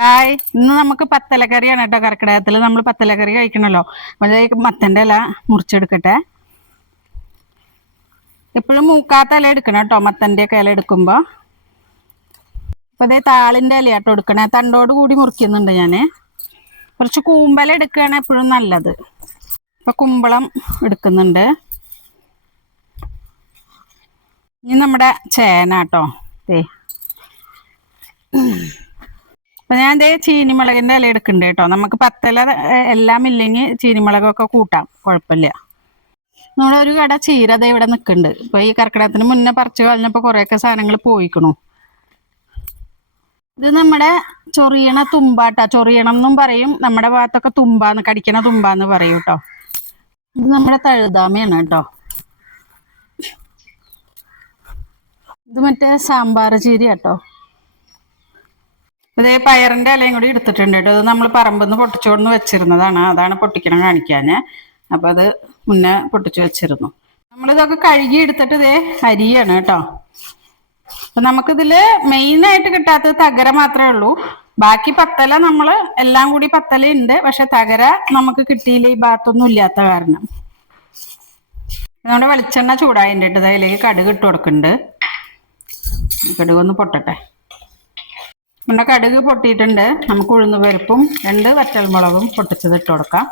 Hi. ഇന്ന് നമുക്ക് പത്തലക്കറിയാണ് കേട്ടോ കർക്കിടകത്തിൽ നമ്മൾ പത്തലക്കറി കഴിക്കണല്ലോ. അപ്പോൾ മത്തന്റെ ഇല മുറിച്ചെടുക്കട്ടെ. എപ്പോഴും മൂക്കാത്ത ഇല എടുക്കണം കേട്ടോ മത്തന്റെ ഒക്കെ ഇല എടുക്കുമ്പോൾ അപ്പോൾ അതേ താളിന്റെ ഇല കേട്ടോ എടുക്കണേ. തണ്ടോട് കൂടി മുറിക്കുന്നുണ്ട് ഞാൻ കുറച്ച് കൂമ്പല എടുക്കുകയാണ് എപ്പോഴും നല്ലത്. അപ്പോൾ കുമ്പളം എടുക്കുന്നുണ്ട്. ഇനി നമ്മുടെ ചേന കേട്ടോ ദേ. ഞാൻ ദേ ചീനിമുളകിന്റെ ഇല എടുക്കുന്നുണ്ട് കേട്ടോ. നമുക്ക് പത്തല എല്ലാം ഇല്ലെങ്കിൽ ചീനിമുളകൊക്കെ കൂട്ടാം. കുഴപ്പമില്ല. നമ്മളൊരു കട ചീര ദേ ഇവിടെ നിൽക്കുന്നുണ്ട് ഇപ്പൊ ഈ കർക്കിടകത്തിന് മുന്നേ പറിച്ചു കളഞ്ഞപ്പോ കുറെയൊക്കെ സാധനങ്ങൾ പോയിക്കണു. ഇത് നമ്മുടെ ചൊറിയണ തുമ്പാട്ടാ. ചൊറിയണം എന്നും പറയും. നമ്മുടെ ഭാഗത്തൊക്കെ തുമ്പാന്ന് കടിക്കണ തുമ്പാന്ന് പറയും കേട്ടോ. ഇത് നമ്മുടെ തഴുതാമയാണ് കേട്ടോ. ഇത് മറ്റേ സാമ്പാർ ചീര കേട്ടോ. അതേ പയറിന്റെ ഇലയും കൂടി എടുത്തിട്ടുണ്ട് കേട്ടോ. ഇത് നമ്മൾ പറമ്പെന്ന് പൊട്ടിച്ചോടുന്ന് വെച്ചിരുന്നതാണ്. അതാണ് പൊട്ടിക്കണം കാണിക്കാൻ അപ്പൊ അത് മുന്നേ പൊട്ടിച്ചു വെച്ചിരുന്നു. നമ്മളിതൊക്കെ കഴുകി എടുത്തിട്ട് ഇതേ അരിയാണ് കേട്ടോ. അപ്പൊ നമുക്കിതിൽ മെയിൻ ആയിട്ട് കിട്ടാത്ത തകര മാത്രമേ ഉള്ളൂ. ബാക്കി പത്തല നമ്മൾ എല്ലാം കൂടി പത്തല ഉണ്ട് പക്ഷെ തകര നമുക്ക് കിട്ടിയില്ല. ഈ ഭാഗത്തൊന്നും ഇല്ലാത്ത കാരണം. നമ്മുടെ വെളിച്ചെണ്ണ ചൂടായിട്ട് അതിലേക്ക് കടുക് ഇട്ട് കൊടുക്കുന്നുണ്ട് കടുക് ഒന്ന് പൊട്ടട്ടെ. നമ്മുടെ കടുക് പൊട്ടിയിട്ടുണ്ട്. നമുക്ക് ഉഴുന്ന് പരിപ്പും രണ്ട് വറ്റൽമുളകും പൊട്ടിച്ചത് ഇട്ട് കൊടുക്കാം.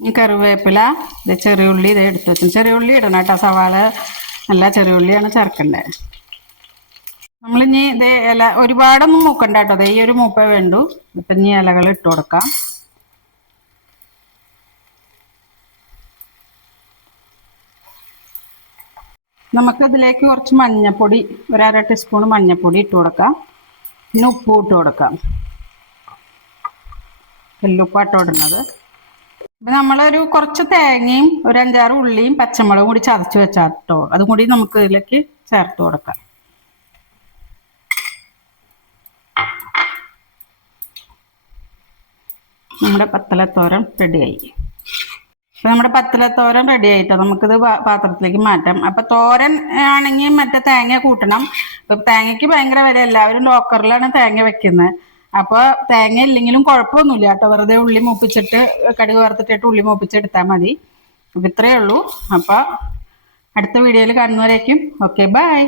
ഈ കറിവേപ്പില ഇത് ചെറിയ ഉള്ളി ഇത് എടുത്ത് വെച്ചു ചെറിയ ഉള്ളി ഇടണം കേട്ടോ. സവാള നല്ല ചെറിയ ഉള്ളിയാണ് ചേർക്കേണ്ടത്. നമ്മളിനി ഇത് ഇല ഒരുപാടൊന്നും മൂക്കണ്ട കേട്ടോ. ഈ ഒരു മൂപ്പേ വേണ്ടു. ഇപ്പം ഇനി ഇലകൾ ഇട്ട് കൊടുക്കാം. നമുക്കതിലേക്ക് കുറച്ച് മഞ്ഞപ്പൊടി ഒരു അര ടീസ്പൂൺ മഞ്ഞപ്പൊടി ഇട്ട് കൊടുക്കാം. പിന്നെ ഉപ്പും ഇട്ട് കൊടുക്കാം. എല്ലുപ്പാട്ടോ ഇടുന്നത്. അപ്പം നമ്മളൊരു കുറച്ച് തേങ്ങയും ഒരു അഞ്ചാറ് ഉള്ളിയും പച്ചമുളകും കൂടി ചതച്ച് വെച്ചാട്ടോ അതും കൂടി നമുക്ക് ഇതിലേക്ക് ചേർത്ത് കൊടുക്കാം. നമ്മുടെ പത്തലത്തോരൻ റെഡിയായി. അപ്പൊ നമ്മുടെ പത്തലത്തോരൻ റെഡി ആയിട്ടോ? നമുക്കിത് പാത്രത്തിലേക്ക് മാറ്റാം. അപ്പൊ തോരൻ ആണെങ്കിൽ മറ്റേ തേങ്ങ കൂട്ടണം. ഇപ്പൊ തേങ്ങയ്ക്ക് ഭയങ്കര വില. എല്ലാവരും ലോക്കറിലാണ് തേങ്ങ വെക്കുന്നത്. അപ്പൊ തേങ്ങ ഇല്ലെങ്കിലും കുഴപ്പമൊന്നുമില്ല കേട്ടോ. വെറുതെ ഉള്ളി മൂപ്പിച്ചിട്ട് കടുക് വറുത്തിട്ടിട്ട് ഉള്ളി മൂപ്പിച്ചെടുത്താൽ മതി. അപ്പൊ ഇത്രയേ ഉള്ളൂ. അപ്പൊ അടുത്ത വീഡിയോയിൽ കാണുന്നവരേക്കും. Okay bye